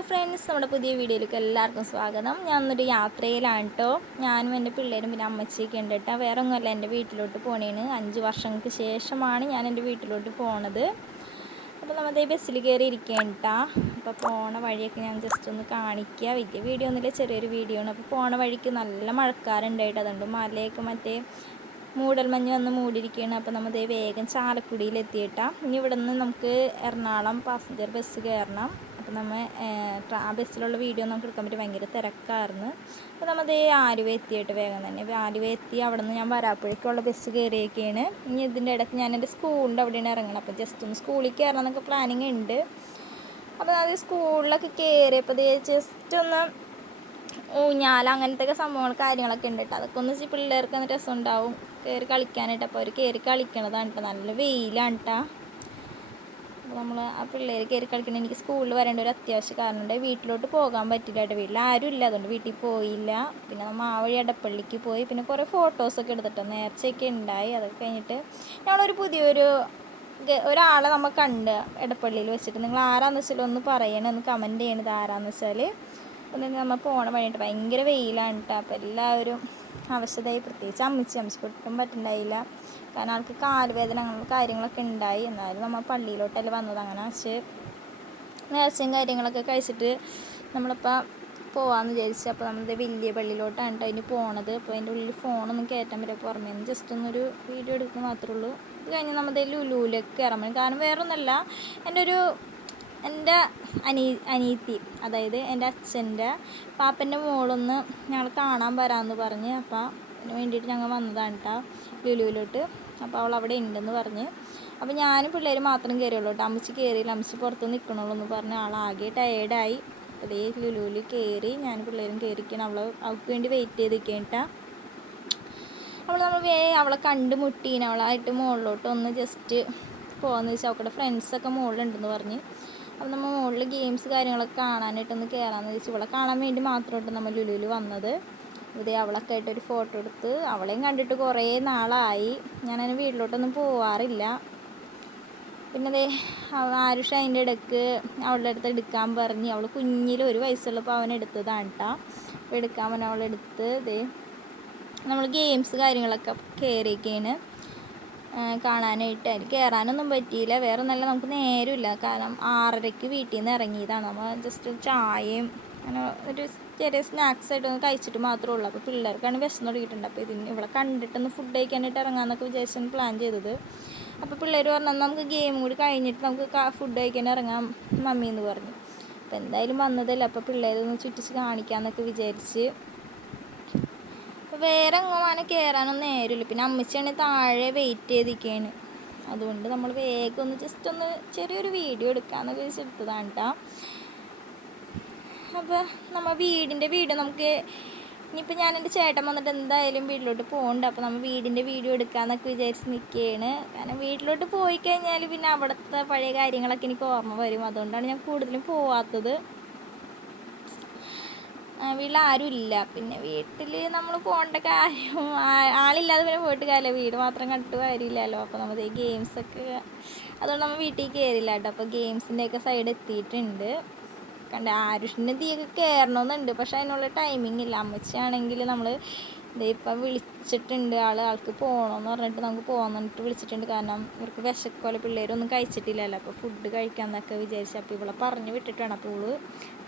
Hello friends, നമ്മുടെ പുതിയ വീഡിയോയിലേക്ക് എല്ലാവർക്കും സ്വാഗതം. ഞാൻ ഇന്നൊരു യാത്രയിലാണ് കേട്ടോ. ഞാനും എൻ്റെ പിള്ളേരും പിന്നെ അമ്മച്ചിയൊക്കെ ഉണ്ട് കേട്ടോ. വേറെ ഒന്നുമല്ല, എൻ്റെ വീട്ടിലോട്ട് പോണേണ്. 5 വർഷങ്ങൾക്ക് ശേഷമാണ് ഞാൻ എൻ്റെ വീട്ടിലോട്ട് പോണത്. അപ്പോൾ നമ്മൾ ബസ്സിൽ കയറി ഇരിക്കുകയാണ് കേട്ടോ. അപ്പോൾ പോണ വഴിയൊക്കെ ഞാൻ ജസ്റ്റ് ഒന്ന് കാണിക്കുക. വലിയ വീഡിയോ ഒന്നുമില്ല, ചെറിയൊരു വീഡിയോ ആണ്. അപ്പോൾ പോണ വഴിക്ക് നല്ല മഴക്കാറുണ്ടായിട്ട് അതുകൊണ്ട് മലയൊക്കെ മറ്റേ മൂടൽമഞ്ഞ് വന്ന് മൂടിയിരിക്കുകയാണ്. അപ്പോൾ നമ്മൾ വേഗം ചാലക്കുടിയിൽ എത്തിയിട്ടാണ്. ഇനി ഇവിടെ നിന്ന് നമുക്ക് എറണാകുളം പാസഞ്ചർ ബസ് കയറണം. അപ്പോൾ നമ്മൾ ആ ബസ്സിലുള്ള വീഡിയോ നമുക്ക് എടുക്കാൻ പറ്റും. ഭയങ്കര തിരക്കായിരുന്നു. അപ്പോൾ നമ്മൾ ആലുവ എത്തിയിട്ട് വേഗം തന്നെ ആലുവ എത്തി. അവിടെ നിന്ന് ഞാൻ വരാപ്പുഴയ്ക്കുള്ള ബസ് കയറിയൊക്കെയാണ്. ഇനി ഇതിൻ്റെ ഇടയ്ക്ക് ഞാൻ എൻ്റെ സ്കൂളിൻ്റെ അവിടെയാണ് ഇറങ്ങണം. അപ്പോൾ ജസ്റ്റ് ഒന്ന് സ്കൂളിൽ കയറണം എന്നൊക്കെ പ്ലാനിങ് ഉണ്ട്. അപ്പോൾ അത് സ്കൂളിലൊക്കെ കയറിയപ്പോൾ ജസ്റ്റ് ഒന്ന് ഊഞ്ഞാൽ അങ്ങനത്തെ സംഭവങ്ങൾ കാര്യങ്ങളൊക്കെ ഉണ്ട് കേട്ടോ. അതൊക്കെ ഒന്ന് പിള്ളേർക്ക് ഒന്ന് രസം ഉണ്ടാവും കയറി കളിക്കാനായിട്ട്. അപ്പോൾ അവർ കയറി കളിക്കണതാണ് കേട്ടോ. നല്ല വെയിലാണ് കേട്ടോ. അപ്പോൾ നമ്മൾ ആ പിള്ളേർ കയറി കളിക്കണം. എനിക്ക് സ്കൂളിൽ വരേണ്ട ഒരു അത്യാവശ്യ കാരണമുണ്ട്. വീട്ടിലോട്ട് പോകാൻ പറ്റില്ല കേട്ടോ. വീട്ടിൽ ആരും ഇല്ല, അതുകൊണ്ട് വീട്ടിൽ പോയില്ല. പിന്നെ നമ്മൾ ആ വഴി എടപ്പള്ളിക്ക് പോയി. പിന്നെ കുറേ ഫോട്ടോസൊക്കെ എടുത്തിട്ടോ, നേർച്ചയൊക്കെ ഉണ്ടായി. അതൊക്കെ കഴിഞ്ഞിട്ട് ഞങ്ങളൊരു പുതിയൊരു ഒരാളെ നമ്മൾ കണ്ട് എടപ്പള്ളിയിൽ വെച്ചിട്ട്. നിങ്ങൾ ആരാന്ന് വെച്ചാൽ ഒന്ന് പറയണേ, ഒന്ന് കമൻറ്റ് ചെയ്യണത് ആരാന്ന് വെച്ചാൽ. അപ്പം നമ്മൾ പോണ വഴിയിട്ട് ഭയങ്കര വെയിലാണ് കേട്ടോ. അപ്പോൾ എല്ലാവരും അവശതയായി. പ്രത്യേകിച്ച് അമ്മച്ചിക്ക് ഒട്ടും പറ്റുണ്ടായില്ല. കാരണം ആൾക്ക് കാലുവേദന അങ്ങനെയുള്ള കാര്യങ്ങളൊക്കെ ഉണ്ടായി. എന്നാലും നമ്മൾ പള്ളിയിലോട്ടല്ലേ വന്നത്. അങ്ങനെ വെച്ച് നേർച്ചയും കാര്യങ്ങളൊക്കെ കഴിച്ചിട്ട് നമ്മളിപ്പോൾ പോകാമെന്ന് വിചാരിച്ചു. അപ്പോൾ നമ്മൾ വലിയ പള്ളിയിലോട്ടാണ് കേട്ടോ അതിന് പോണത്. അപ്പോൾ അതിൻ്റെ ഉള്ളിൽ ഫോണൊന്നും കയറ്റാൻ പറ്റും. പുറമേ നിന്ന് ജസ്റ്റ് ഒന്നൊരു വീഡിയോ എടുക്കുക മാത്രമേ ഉള്ളൂ. ഇത് കഴിഞ്ഞ് നമ്മൾ ലുലുവിലേക്ക് കയറാൻ പറ്റും. കാരണം വേറൊന്നുമല്ല, എൻ്റെ അനിയത്തി, അതായത് എൻ്റെ അച്ഛൻ്റെ പാപ്പൻ്റെ മോളൊന്ന് ഞങ്ങൾ കാണാൻ വരാമെന്ന് പറഞ്ഞ്. അപ്പോൾ അതിന് വേണ്ടിയിട്ട് ഞങ്ങൾ വന്നതാണ് കേട്ടോ ലുലുവിലോട്ട്. അപ്പോൾ അവൾ അവിടെ ഉണ്ടെന്ന് പറഞ്ഞ്. അപ്പോൾ ഞാനും പിള്ളേർ മാത്രം കയറിയുള്ളൂ കേട്ടോ. അമ്മച്ചി കയറിയില്ല, അമ്മച്ചി പുറത്ത് നിൽക്കണുള്ളൂ എന്ന് പറഞ്ഞ് ആളാകെ ടയേർഡായി. അപ്പോൾ ലുലുവിൽ കയറി ഞാനും പിള്ളേരും കയറിക്കണം. അവൾക്ക് വേണ്ടി വെയിറ്റ് ചെയ്തിരിക്കുകയാണ് കേട്ടോ. നമ്മൾ അവളെ കണ്ടുമുട്ടീന്. അവളായിട്ട് മുകളിലോട്ട് ഒന്ന് ജസ്റ്റ് പോകാമെന്ന് വെച്ചാൽ അവളുടെ ഫ്രണ്ട്സൊക്കെ മുകളിലുണ്ടെന്ന് പറഞ്ഞ്. അപ്പോൾ നമ്മൾ മുകളിൽ ഗെയിംസ് കാര്യങ്ങളൊക്കെ കാണാനായിട്ടൊന്ന് കയറാമെന്ന് വെച്ച് ഇവളെ കാണാൻ വേണ്ടി മാത്രമായിട്ട് നമ്മൾ ലുലുവിൽ വന്നത്. ഇതേ അവളൊക്കെ ആയിട്ടൊരു ഫോട്ടോ എടുത്ത്. അവളെയും കണ്ടിട്ട് കുറേ നാളായി. ഞാനതിന് വീട്ടിലോട്ടൊന്നും പോവാറില്ല. പിന്നെ ആരുഷ അതിൻ്റെ ഇടയ്ക്ക് അവളുടെ അടുത്ത് എടുക്കാൻ പറഞ്ഞ്. അവൾ കുഞ്ഞിൽ 1 വയസ്സുള്ളപ്പോൾ അവൻ എടുത്തതാണ് കേട്ടോ. അപ്പോൾ എടുക്കാൻ പറഞ്ഞാൽ അവളെടുത്ത്. നമ്മൾ ഗെയിംസ് കാര്യങ്ങളൊക്കെ കയറിയൊക്കെയാണ് കാണാനായിട്ട്. അതിൽ കയറാനൊന്നും പറ്റിയില്ല. വേറെ നല്ല നമുക്ക് നേരമില്ല. കാരണം 6:30 വീട്ടിൽ നിന്ന് ഇറങ്ങിയതാണ്. നമ്മൾ ജസ്റ്റ് ചായയും അങ്ങനെ ഒരു ചെറിയ സ്നാക്സായിട്ടൊന്ന് കഴിച്ചിട്ട് മാത്രമേ ഉള്ളൂ. അപ്പോൾ പിള്ളേർക്കാണ് വിശന്ന് തുടങ്ങിയിട്ടുണ്ട്. അപ്പോൾ ഇവിടെ കണ്ടിട്ടൊന്ന് ഫുഡ് കഴിക്കാനായിട്ട് ഇറങ്ങാമെന്നൊക്കെ വിചാരിച്ചാണ് പ്ലാൻ ചെയ്തത്. അപ്പോൾ പിള്ളേർ പറഞ്ഞാൽ നമുക്ക് ഗെയിം കൂടി കഴിഞ്ഞിട്ട് നമുക്ക് ഫുഡ് കഴിക്കാൻ ഇറങ്ങാം മമ്മി എന്ന് പറഞ്ഞു. അപ്പോൾ എന്തായാലും വന്നതല്ല, അപ്പോൾ പിള്ളേരൊന്ന് ചുറ്റിച്ച് കാണിക്കാമെന്നൊക്കെ വിചാരിച്ച്. വേറെ എങ്ങനെ കയറാനൊന്നും നേരമില്ല. പിന്നെ അമ്മച്ചിയാണെങ്കിൽ താഴെ വെയിറ്റ് ചെയ്തിരിക്കുകയാണ്. അതുകൊണ്ട് നമ്മൾ വേഗം ഒന്ന് ജസ്റ്റ് ഒന്ന് ചെറിയൊരു വീഡിയോ എടുക്കാമെന്നൊക്കെ വെച്ചെടുത്തതാണ് കേട്ടോ. അപ്പോൾ നമ്മൾ വീടിൻ്റെ വീഡിയോ നമുക്ക് ഇനിയിപ്പോൾ ഞാൻ എൻ്റെ ചേട്ടൻ വന്നിട്ട് എന്തായാലും വീട്ടിലോട്ട് പോകുന്നുണ്ട്. അപ്പോൾ നമ്മൾ വീടിൻ്റെ വീഡിയോ എടുക്കാമെന്നൊക്കെ വിചാരിച്ച് നിൽക്കുകയാണ്. കാരണം വീട്ടിലോട്ട് പോയി കഴിഞ്ഞാൽ പിന്നെ അവിടുത്തെ പഴയ കാര്യങ്ങളൊക്കെ എനിക്ക് ഓർമ്മ വരും. അതുകൊണ്ടാണ് ഞാൻ കൂടുതലും പോവാത്തത്. വീട്ടിൽ ആരും ഇല്ല. പിന്നെ വീട്ടിൽ നമ്മൾ പോകേണ്ട കാര്യം ആളില്ലാതെ പിന്നെ പോയിട്ട് കാര്യമില്ല. വീട് മാത്രം കണ്ടിട്ട് കാര്യമില്ലല്ലോ. അപ്പോൾ നമ്മൾ ഗെയിംസൊക്കെ അതുകൊണ്ട് നമ്മൾ വീട്ടിൽ കയറില്ല കേട്ടോ. അപ്പോൾ ഗെയിംസിൻ്റെയൊക്കെ സൈഡ് എത്തിയിട്ടുണ്ട്. ആരുഷിൻ്റെ തീയൊക്കെ കയറണമെന്നുണ്ട്, പക്ഷെ അതിനുള്ള ടൈമിങ് ഇല്ല. അമ്മച്ചിയാണെങ്കിൽ നമ്മൾ ഇപ്പം വിളിച്ചിട്ടുണ്ട്. ആൾക്ക് പോകണമെന്ന് പറഞ്ഞിട്ട് നമുക്ക് പോകാൻ പറഞ്ഞിട്ട് വിളിച്ചിട്ടുണ്ട്. കാരണം ഇവർക്ക് വിശക്കോലെ, പിള്ളേരൊന്നും കഴിച്ചിട്ടില്ലല്ലോ. അപ്പോൾ ഫുഡ് കഴിക്കാമെന്നൊക്കെ വിചാരിച്ചു. അപ്പോൾ ഇവളെ പറഞ്ഞു വിട്ടിട്ടാണ്. അപ്പോൾ ഇവള്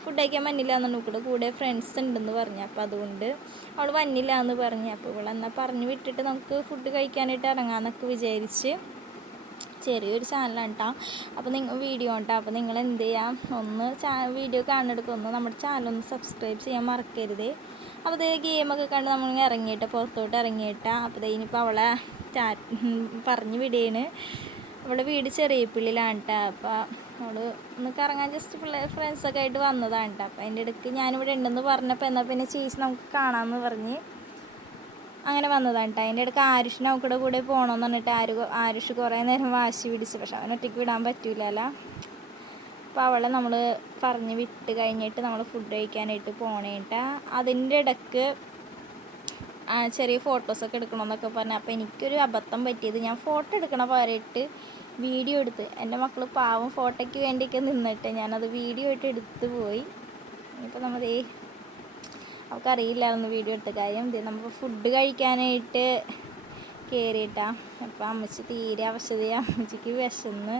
ഫുഡ് കഴിക്കാൻ വന്നില്ല എന്നുകൊണ്ട് കൂടെ ഫ്രണ്ട്സ് ഉണ്ടെന്ന് പറഞ്ഞു. അപ്പോൾ അതുകൊണ്ട് അവൾ വന്നില്ല എന്ന് പറഞ്ഞു. അപ്പോൾ ഇവളെന്നാൽ പറഞ്ഞു വിട്ടിട്ട് നമുക്ക് ഫുഡ് കഴിക്കാനായിട്ട് ഇറങ്ങാമെന്നൊക്കെ വിചാരിച്ച്. ചെറിയൊരു ചാനലാണ് കേട്ടോ. അപ്പോൾ നിങ്ങൾ വീഡിയോ കേട്ടോ. അപ്പോൾ നിങ്ങൾ എന്ത് ചെയ്യാം, ഒന്ന് വീഡിയോ കാണുന്നിടത്ത് ഒന്ന് നമ്മുടെ ചാനലൊന്ന് സബ്സ്ക്രൈബ് ചെയ്യാൻ മറക്കരുത്. അപ്പോൾ ഗെയിമൊക്കെ കണ്ട് നമ്മൾ ഇറങ്ങിയിട്ട് പുറത്തോട്ട് ഇറങ്ങിയിട്ടാ. അപ്പോൾ ഇനിയിപ്പോൾ അവളെ പറഞ്ഞു വിടുകയാണ്. അവളുടെ വീട് ചെറിയപ്പള്ളിയിലാണ് കേട്ടോ. അപ്പോൾ അവൾ ഒന്ന് കറങ്ങാൻ ജസ്റ്റ് ഫ്രണ്ട്സൊക്കെ ആയിട്ട് വന്നതാണ് കേട്ടോ. അപ്പോൾ അതിൻ്റെ ഇടയ്ക്ക് ഞാനിവിടെ ഉണ്ടെന്ന് പറഞ്ഞപ്പോൾ എന്നാൽ പിന്നെ ചേച്ചി നമുക്ക് കാണാമെന്ന് പറഞ്ഞ് അങ്ങനെ വന്നതാണ് കേട്ടോ. അതിൻ്റെ ഇടയ്ക്ക് ആരുഷിന് അവൾക്കിടെ കൂടെ പോകണമെന്ന് പറഞ്ഞിട്ട് ആരുഷ് കുറേ നേരം വാശി പിടിച്ചു. പക്ഷെ അവൻ ഒറ്റയ്ക്ക് വിടാൻ പറ്റൂലല്ലോ. അപ്പോൾ അവളെ നമ്മൾ പറഞ്ഞ് വിട്ട് കഴിഞ്ഞിട്ട് നമ്മൾ ഫുഡ് കഴിക്കാനായിട്ട് പോകണേട്ടാ. അതിൻ്റെ ഇടയ്ക്ക് ചെറിയ ഫോട്ടോസൊക്കെ എടുക്കണമെന്നൊക്കെ പറഞ്ഞു. അപ്പോൾ എനിക്കൊരു അബദ്ധം പറ്റിയത്, ഞാൻ ഫോട്ടോ എടുക്കണ പകരമായിട്ട് വീഡിയോ എടുത്ത്. എൻ്റെ മക്കൾ പാവം ഫോട്ടോയ്ക്ക് വേണ്ടിയൊക്കെ നിന്നിട്ട് ഞാനത് വീഡിയോ ആയിട്ട് എടുത്തു പോയി. ഇപ്പോൾ നമ്മൾ അവൾക്കറിയില്ലായിരുന്നു വീഡിയോ എടുത്ത കാര്യം. നമ്മൾ ഫുഡ് കഴിക്കാനായിട്ട് കയറിയിട്ടാണ്. അപ്പോൾ അമ്മച്ചി തീരെ അവശതയാണ്. അമ്മച്ചിക്ക് വിശന്ന്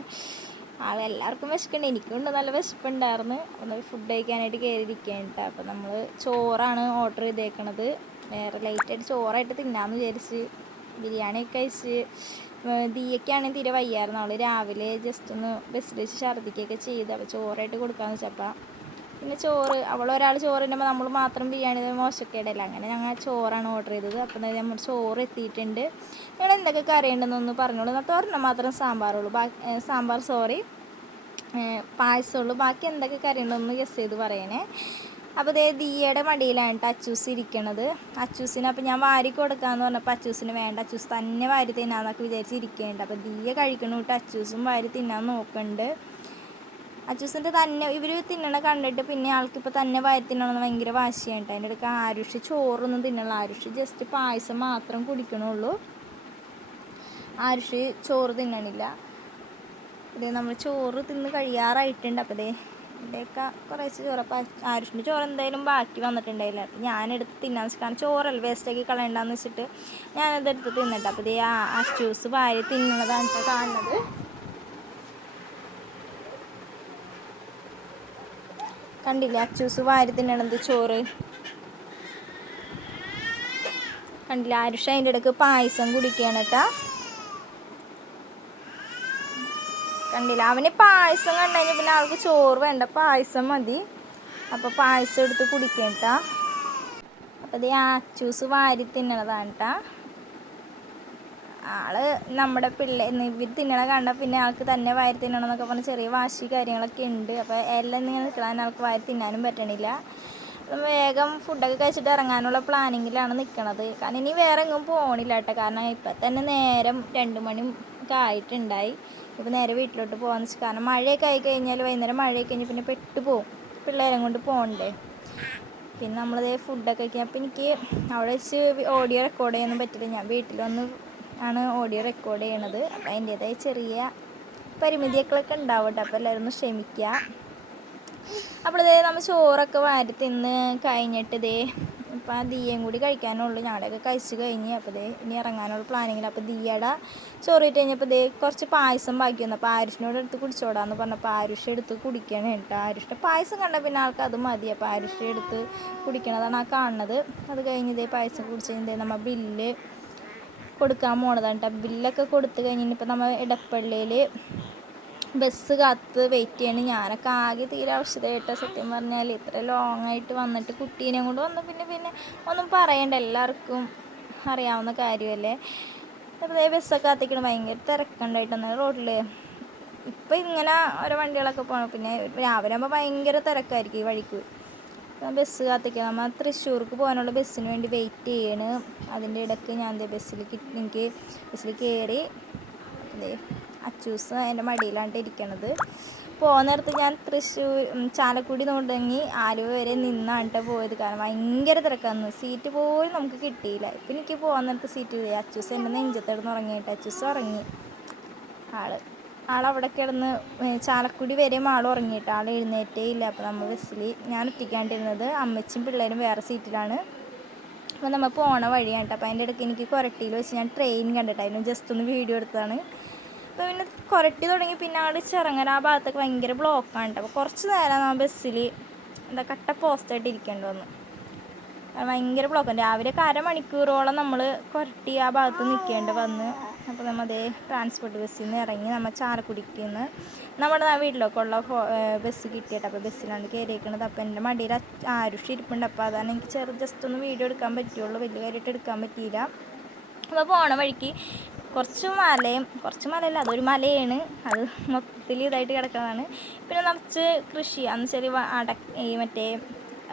എല്ലാവർക്കും വിശക്കുന്നുണ്ട്, എനിക്കുണ്ട് നല്ല വിശപ്പുണ്ടായിരുന്നു. അപ്പോൾ ഫുഡ് കഴിക്കാനായിട്ട് കയറിയിരിക്കുകയാണ് കേട്ടോ. അപ്പോൾ നമ്മൾ ചോറാണ് ഓർഡർ ചെയ്തേക്കണത്. വേറെ ലൈറ്റായിട്ട് ചോറായിട്ട് തിന്നാമെന്ന് വിചാരിച്ച് ബിരിയാണിയൊക്കെ കഴിച്ച്. ദിയയ്ക്കാണെങ്കിൽ തീരെ വയ്യായിരുന്നു. അവൾ രാവിലെ ജസ്റ്റ് ഒന്ന് ബസ്സിൽ വെച്ച് ഛർദ്ദിക്കുകയൊക്കെ ചെയ്ത്. അപ്പോൾ ചോറായിട്ട് കൊടുക്കാമെന്ന് വെച്ചപ്പോൾ പിന്നെ അവളൊരാൾ ചോറ് തിന്നുമ്പോൾ നമ്മൾ മാത്രം ബിരിയാണി മോശക്കേടല്ല. അങ്ങനെ ഞങ്ങൾ ചോറാണ് ഓർഡർ ചെയ്തത്. അപ്പോൾ നമ്മൾ ചോറ് എത്തിയിട്ടുണ്ട്. ഞങ്ങൾ എന്തൊക്കെ കറിയുണ്ടെന്നൊന്ന് പറഞ്ഞോളൂ. ഇന്നത്തെ ഒരെണ്ണം മാത്രം സാമ്പാറുള്ളൂ, പായസമുള്ളൂ. ബാക്കി എന്തൊക്കെ കറിയുണ്ടെന്ന് ഗസ് ചെയ്ത് പറയണേ. അപ്പോൾ ദിയയുടെ മടിയിലാണ് കേട്ടോ അച്ചൂസ് ഇരിക്കണത്. അച്ചൂസിന് അപ്പോൾ ഞാൻ വാരി കൊടുക്കാമെന്ന് പറഞ്ഞപ്പോൾ അച്ചൂസിന് വേണ്ട, അച്ചൂസ് തന്നെ വാരി തിന്നാന്നൊക്കെ വിചാരിച്ചിരിക്കുന്നുണ്ട്. അപ്പോൾ ദിയ കഴിക്കണ തൊട്ട് അച്ചൂസും വാരി തിന്നാൻ നോക്കുന്നുണ്ട്. അച്ചൂസിൻ്റെ തന്നെ ഇവർ തിന്നണ കണ്ടിട്ട് പിന്നെ ആൾക്കിപ്പോൾ തന്നെ വാരി തിന്നണമെന്ന് ഭയങ്കര വാശിയാണ് കേട്ടോ. അതിൻ്റെ ഇടയ്ക്ക് ആരുഷ് ചോറൊന്നും തിന്നണില്ല. ആരുഷ് ജസ്റ്റ് പായസം മാത്രം കുടിക്കണുള്ളൂ. ആരുഷ് ചോറ് തിന്നണില്ല. നമ്മൾ ചോറ് തിന്ന് കഴിയാറായിട്ടുണ്ട്. അപ്പോൾ ഇവിടെയൊക്കെ കുറേശ്ശെ ചോറ്. അപ്പോൾ ആരുഷിൻ്റെ ചോറ് എന്തായാലും ബാക്കി വന്നിട്ടുണ്ടായില്ല. അപ്പോൾ ഞാനെടുത്ത് തിന്നാന്ന് വെച്ചാൽ, കാരണം ചോറല്ല വേസ്റ്റാക്കി കളയണ്ടെന്ന് വെച്ചിട്ട് ഞാനതെടുത്ത് തിന്നിട്ട്. അപ്പോൾ അച്ചൂസ് വാരി തിന്നണതാണ് കേട്ടോ കാണുന്നത്. കണ്ടില്ലേ അച്ചൂസ് വാരി തിന്നണത് ചോറ് കണ്ടില്ല. ആരുഷ് അതിൻ്റെ ഇടയ്ക്ക് പായസം കുടിക്കുകയാണ് കേട്ടോ. കണ്ടില്ല, അവന് പായസം കണ്ടു കഴിഞ്ഞാൽ പിന്നെ ആൾക്ക് ചോറ് വേണ്ട, പായസം മതി. അപ്പോൾ പായസം എടുത്ത് കുടിക്കാം കേട്ടോ. അപ്പോൾ അച്ചൂസ് വാരി തിന്നണതാണ് കേട്ടോ. ആള് നമ്മുടെ ഇവർ തിന്നണ കണ്ട പിന്നെ ആൾക്ക് തന്നെ വാരി തിന്നണം എന്നൊക്കെ പറഞ്ഞ് ചെറിയ വാശി കാര്യങ്ങളൊക്കെ ഉണ്ട്. അപ്പോൾ എല്ലാം ഇങ്ങനെ നിൽക്കാൻ ആൾക്ക് വാരി തിന്നാനും പറ്റണില്ല. വേഗം ഫുഡൊക്കെ കഴിച്ചിട്ട് ഇറങ്ങാനുള്ള പ്ലാനിങ്ങിലാണ് നിൽക്കണത്. കാരണം ഇനി വേറെ എങ്ങും പോകണില്ല കേട്ടോ. കാരണം ഇപ്പം തന്നെ നേരം 2 മണി ഒക്കെ ആയിട്ടുണ്ടായി. ഇപ്പോൾ നേരെ വീട്ടിലോട്ട് പോകാമെന്ന് വെച്ചാൽ, കാരണം മഴയൊക്കെ ആയി കഴിഞ്ഞാൽ വൈകുന്നേരം മഴയൊക്കെ കഴിഞ്ഞാൽ പിന്നെ പെട്ടുപോകും, പിള്ളേരെ കൊണ്ട് പോകണ്ടേ. പിന്നെ ഫുഡൊക്കെ കഴിക്കാൻ. അപ്പോൾ എനിക്ക് അവിടെ വെച്ച് ഓഡിയോ റെക്കോർഡ് ചെയ്യാനൊന്നും പറ്റില്ല. ഞാൻ വീട്ടിലൊന്ന് ആണ് ഓഡിയോ റെക്കോർഡ് ചെയ്യണത്. അപ്പോൾ അതിൻ്റേതായ ചെറിയ പരിമിതികളൊക്കെ ഉണ്ടാവും കേട്ടോ. അപ്പോൾ എല്ലാവരും ഒന്ന് ക്ഷമിക്കുക. അപ്പോൾ നമ്മൾ ചോറൊക്കെ വാരി തിന്ന് കഴിഞ്ഞിട്ട് ഇപ്പോൾ ദിയയും കൂടി കഴിക്കാനുള്ളൂ. ഞങ്ങളുടെയൊക്കെ കഴിച്ച് കഴിഞ്ഞ് അപ്പോൾ ഇനി ഇറങ്ങാനുള്ള പ്ലാനിങ്ങിൽ. അപ്പോൾ ദിയയുടെ ചോറ് ഇട്ട് കഴിഞ്ഞപ്പോൾ കുറച്ച് പായസം ബാക്കി വന്നു. അപ്പോൾ ആരുഷിനോട് എടുത്ത് കുടിച്ചോടാന്ന് പറഞ്ഞപ്പോൾ ആരുഷ് എടുത്ത് കുടിക്കണം കേട്ടോ. ആരുഷിൻ്റെ പായസം കണ്ട പിന്നെ ആൾക്ക് അത് മതി. അപ്പോൾ ആരുഷ് എടുത്ത് കുടിക്കണതാണ് ആ കാണുന്നത്. അത് കഴിഞ്ഞ് പായസം കുടിച്ച് കഴിഞ്ഞ് നമ്മൾ ബില്ല് കൊടുക്കാൻ പോണതാണ് കേട്ടോ. ബില്ലൊക്കെ കൊടുത്തു കഴിഞ്ഞ് ഇപ്പോൾ നമ്മൾ ഇടപ്പള്ളിയിൽ ബസ് കാത്ത് വെയിറ്റ് ചെയ്യണം. ഞാനൊക്കെ ആകെ തീരെ ആവശ്യമായിട്ട് സത്യം പറഞ്ഞാൽ ഇത്ര ലോങ് ആയിട്ട് വന്നിട്ട് കുട്ടീനെ കൊണ്ട് വന്ന് പിന്നെ ഒന്നും പറയണ്ട, എല്ലാവർക്കും അറിയാവുന്ന കാര്യമല്ലേ. അപ്പോൾ ബസ്സൊക്കെ കാത്തിക്കണം, ഭയങ്കര തിരക്കുണ്ടായിട്ടെന്നാൽ റോഡിൽ. ഇപ്പോൾ ഇങ്ങനെ ഓരോ വണ്ടികളൊക്കെ പോകണം. പിന്നെ രാവിലെ ആകുമ്പോൾ ഭയങ്കര തിരക്കായിരിക്കും ഈ വഴിക്ക്. ബസ് കാത്തിക്കുക. നമ്മൾ തൃശ്ശൂർക്ക് പോകാനുള്ള ബസ്സിന് വേണ്ടി വെയിറ്റ് ചെയ്യണ്. അതിൻ്റെ ഇടയ്ക്ക് ഞാൻ എനിക്ക് ബസ്സിൽ കയറി. അച്ചൂസ് എൻ്റെ മടിയിലാണ് ഇരിക്കണത്. പോകുന്ന നേരത്ത് ഞാൻ ചാലക്കുടി തുടങ്ങി ആലുവ വരെ നിന്നാണ് കേട്ടോ പോയത്. കാരണം ഭയങ്കര തിരക്കാന്ന്, സീറ്റ് പോലും നമുക്ക് കിട്ടിയില്ല. ഇപ്പം എനിക്ക് പോകാൻ നേരത്ത് സീറ്റ് ഇല്ല. അച്ചൂസ് എൻ്റെ നെഞ്ചത്തെടുന്ന് ഉറങ്ങിയിട്ട് അച്ചൂസ് ഉറങ്ങി. ആളവിടെ കിടന്ന് ചാലക്കുടി വരെയും ആൾ ഉറങ്ങിയിട്ട് ആൾ എഴുന്നേറ്റേ ഇല്ല. അപ്പോൾ നമ്മൾ ബസ്സിൽ ഞാൻ ഒറ്റയ്ക്കാണ്ടിരുന്നത്, അമ്മച്ചും പിള്ളേരും വേറെ സീറ്റിലാണ്. അപ്പോൾ നമ്മൾ പോണ വഴിയാണ് കേട്ടോ. അപ്പോൾ അതിൻ്റെ ഇടയ്ക്ക് എനിക്ക് കൊരട്ടിയിൽ വെച്ച് ഞാൻ ട്രെയിൻ കണ്ടിട്ടായിരുന്നു, ജസ്റ്റ് ഒന്ന് വീഡിയോ എടുത്തതാണ്. അപ്പോൾ പിന്നെ കൊരട്ടി തുടങ്ങി പിന്നെ അവിടെ ചിറങ്ങര ആ ഭാഗത്തൊക്കെ ഭയങ്കര ബ്ലോക്കാണ് കേട്ടോ. അപ്പോൾ കുറച്ച് നേരം ആ ബസ്സിൽ കട്ട പോസ്റ്റായിട്ട് ഇരിക്കേണ്ടി വന്നു. ഭയങ്കര ബ്ലോക്കാണ്. രാവിലെയൊക്കെ അരമണിക്കൂറോളം നമ്മൾ കൊരട്ടി ആ ഭാഗത്ത് നിൽക്കേണ്ടി വന്ന്. അപ്പോൾ നമ്മൾ ട്രാൻസ്പോർട്ട് ബസ്സിൽ നിന്ന് ഇറങ്ങി നമ്മൾ ചാലക്കുടിക്ക് നിന്ന് നമ്മുടെ വീട്ടിലൊക്കെ ഉള്ള ബസ് കിട്ടിയിട്ട് അപ്പോൾ ബസ്സിലാണ് കയറിയിരിക്കുന്നത്. അപ്പോൾ എൻ്റെ മടിയിൽ ആരുഷ് ഇരിപ്പുണ്ട്. അപ്പോൾ അതാണ് എനിക്ക് ജസ്റ്റ് ഒന്ന് വീഡിയോ എടുക്കാൻ പറ്റുള്ളൂ, വലിയ കാര്യമായിട്ട് എടുക്കാൻ പറ്റിയില്ല. അപ്പോൾ പോണ വഴിക്ക് കുറച്ച് മലയല്ല, അതൊരു മലയാണ്, അത് മൊത്തത്തിൽ ഇതായിട്ട് കിടക്കുന്നതാണ്. പിന്നെ നിറച്ച് കൃഷി അന്ന് ശരി മറ്റേ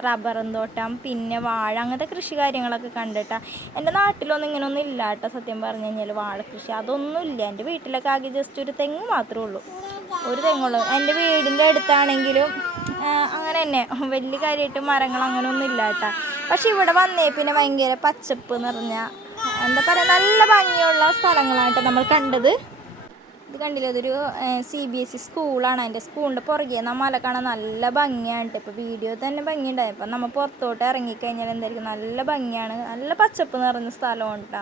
റബ്ബറും തോട്ടം, പിന്നെ വാഴ, അങ്ങനത്തെ കൃഷി കാര്യങ്ങളൊക്കെ കണ്ടിട്ടാ. എൻ്റെ നാട്ടിലൊന്നും ഇങ്ങനെയൊന്നും ഇല്ല കേട്ടോ. സത്യം പറഞ്ഞു കഴിഞ്ഞാൽ വാഴക്കൃഷി അതൊന്നും ഇല്ല. എൻ്റെ വീട്ടിലൊക്കെ ആകെ ജസ്റ്റ് ഒരു തെങ്ങ് മാത്രമേ ഉള്ളൂ, ഒരു തെങ്ങുള്ളൂ. എൻ്റെ വീടിൻ്റെ അടുത്താണെങ്കിലും അങ്ങനെ തന്നെ വലിയ കാര്യമായിട്ട് മരങ്ങൾ അങ്ങനെയൊന്നും ഇല്ല കേട്ടോ. പക്ഷെ ഇവിടെ വന്നേ പിന്നെ ഭയങ്കര പച്ചപ്പ് നിറഞ്ഞ എന്താ പറയുക, നല്ല ഭംഗിയുള്ള സ്ഥലങ്ങളാണ് നമ്മൾ കണ്ടത്. ഇത് കണ്ടില്ല, അതൊരു CBSE സ്കൂളാണ്. അതിൻ്റെ സ്കൂളിൻ്റെ പുറകെ മല കാണാൻ നല്ല ഭംഗിയാണ്. ഇപ്പോൾ വീഡിയോ തന്നെ ഭംഗിയുണ്ടായി. അപ്പം നമ്മൾ പുറത്തോട്ട് ഇറങ്ങിക്കഴിഞ്ഞാൽ എന്തായിരിക്കും, നല്ല ഭംഗിയാണ്, നല്ല പച്ചപ്പ് നിറഞ്ഞ സ്ഥലമാണ് കേട്ടോ.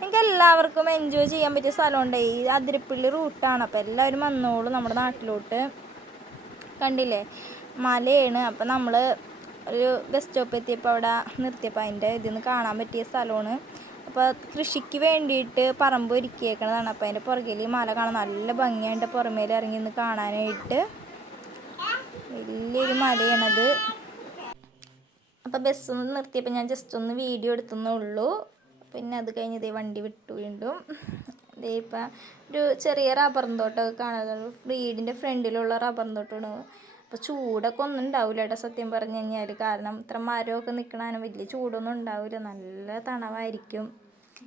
എനിക്ക് എല്ലാവർക്കും എൻജോയ് ചെയ്യാൻ പറ്റിയ സ്ഥലമുണ്ട്. ഈ അതിരപ്പള്ളി റൂട്ടാണ്. അപ്പോൾ എല്ലാവരും വന്നോളൂ നമ്മുടെ നാട്ടിലോട്ട്. കണ്ടില്ലേ, മലയാണ്. അപ്പം നമ്മൾ ഒരു ബസ് സ്റ്റോപ്പ് എത്തിയപ്പോൾ അവിടെ നിർത്തിയപ്പോൾ അതിൻ്റെ ഇതിന്ന് കാണാൻ പറ്റിയ സ്ഥലമാണ്. അപ്പോൾ കൃഷിക്ക് വേണ്ടിയിട്ട് പറമ്പ് ഒരുക്കിയേക്കണതാണ്. അപ്പോൾ അതിൻ്റെ പുറകിൽ ഈ മല കാണാൻ നല്ല ഭംഗിയായിട്ട് പുറമേൽ ഇറങ്ങി നിന്ന് കാണാനായിട്ട്. വലിയൊരു മലയാണത്. അപ്പോൾ ബസ് നിർത്തിയപ്പോൾ ഞാൻ ജസ്റ്റ് ഒന്ന് വീഡിയോ എടുത്തേ ഉള്ളൂ. പിന്നെ അത് കഴിഞ്ഞ് ഇതേ വണ്ടി വിട്ടു വീണ്ടും. ഇതേ ഇപ്പം ഒരു ചെറിയ റബ്ബർ തോട്ടമൊക്കെ കാണാൻ, വീടിൻ്റെ ഫ്രണ്ടിലുള്ള റബ്ബർ തോട്ടമാണ്. അപ്പോൾ ചൂടൊക്കെ ഒന്നും ഉണ്ടാവില്ല കേട്ടോ സത്യം പറഞ്ഞു കഴിഞ്ഞാൽ. കാരണം ഇത്ര മരമൊക്കെ നിൽക്കണതിന് വലിയ ചൂടൊന്നും ഉണ്ടാവില്ല, നല്ല തണവായിരിക്കും.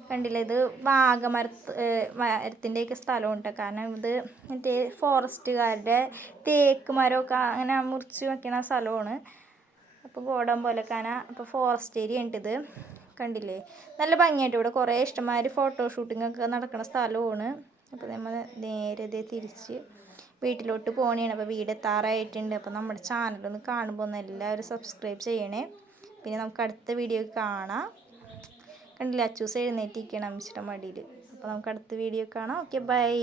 കണ്ടില്ലേ, ഇത് മരത്തിൻ്റെയൊക്കെ സ്ഥലമുണ്ട്. കാരണം ഇത് മറ്റേ ഫോറസ്റ്റുകാരുടെ തേക്ക് മരമൊക്കെ അങ്ങനെ മുറിച്ച് വയ്ക്കണ സ്ഥലമാണ്. അപ്പോൾ ഗോഡം പോലെ കാണാം. അപ്പോൾ ഫോറസ്റ്റ് ഏരിയ ഉണ്ട് ഇത്. കണ്ടില്ലേ, നല്ല ഭംഗിയായിട്ട് ഇവിടെ കുറേ ഇഷ്ടംമാതിരി ഫോട്ടോഷൂട്ടിങ്ങൊക്കെ നടക്കുന്ന സ്ഥലമാണ്. അപ്പോൾ നമ്മൾ നേരെ ഇതേ തിരിച്ച് വീട്ടിലോട്ട് പോകണേണ്. അപ്പോൾ വീട് എത്താറായിട്ടുണ്ട്. അപ്പോൾ നമ്മുടെ ചാനലൊന്ന് കാണുമ്പോൾ ഒന്ന് എല്ലാവരും സബ്സ്ക്രൈബ് ചെയ്യണേ. പിന്നെ നമുക്ക് അടുത്ത വീഡിയോ കാണാം. കണ്ടില്ല, അച്ചൂസ് എഴുന്നേറ്റിരിക്കണം അമ്മച്ചിയുടെ മടിയിൽ. അപ്പോൾ നമുക്ക് അടുത്ത വീഡിയോ കാണാം. Okay, by.